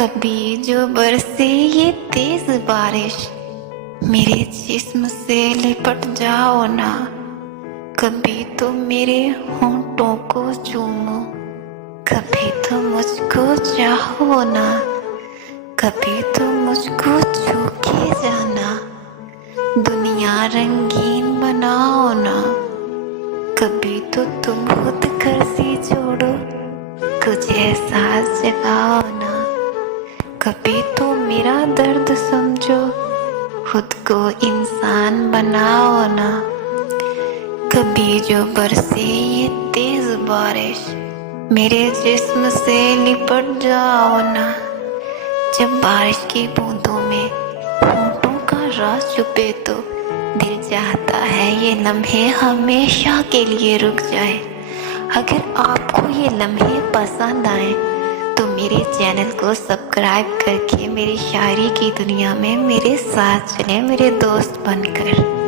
कभी जो बरसे ये तेज बारिश, मेरे जिस्म से लिपट जाओ ना। कभी तो मेरे होंठों को चूमो, कभी तो मुझको चाहो ना। कभी तो मुझको छू के जाना, दुनिया रंगीन बनाओ ना। कभी तो तुम खुद गर्जी जोड़ो, कुछ एहसास जगाओ ना। कभी तो मेरा दर्द समझो, खुद को इंसान बनाओ ना। कभी जो बरसे ये तेज बारिश, मेरे जिस्म से लिपट जाओ ना। जब बारिश की बूंदों में होंठों का राज छुपे तो दिल चाहता है ये लम्हे हमेशा के लिए रुक जाए। अगर आपको ये लम्हे पसंद आए तो मेरे चैनल को सब्सक्राइब करके मेरी शायरी की दुनिया में मेरे साथ चलें, मेरे दोस्त बनकर।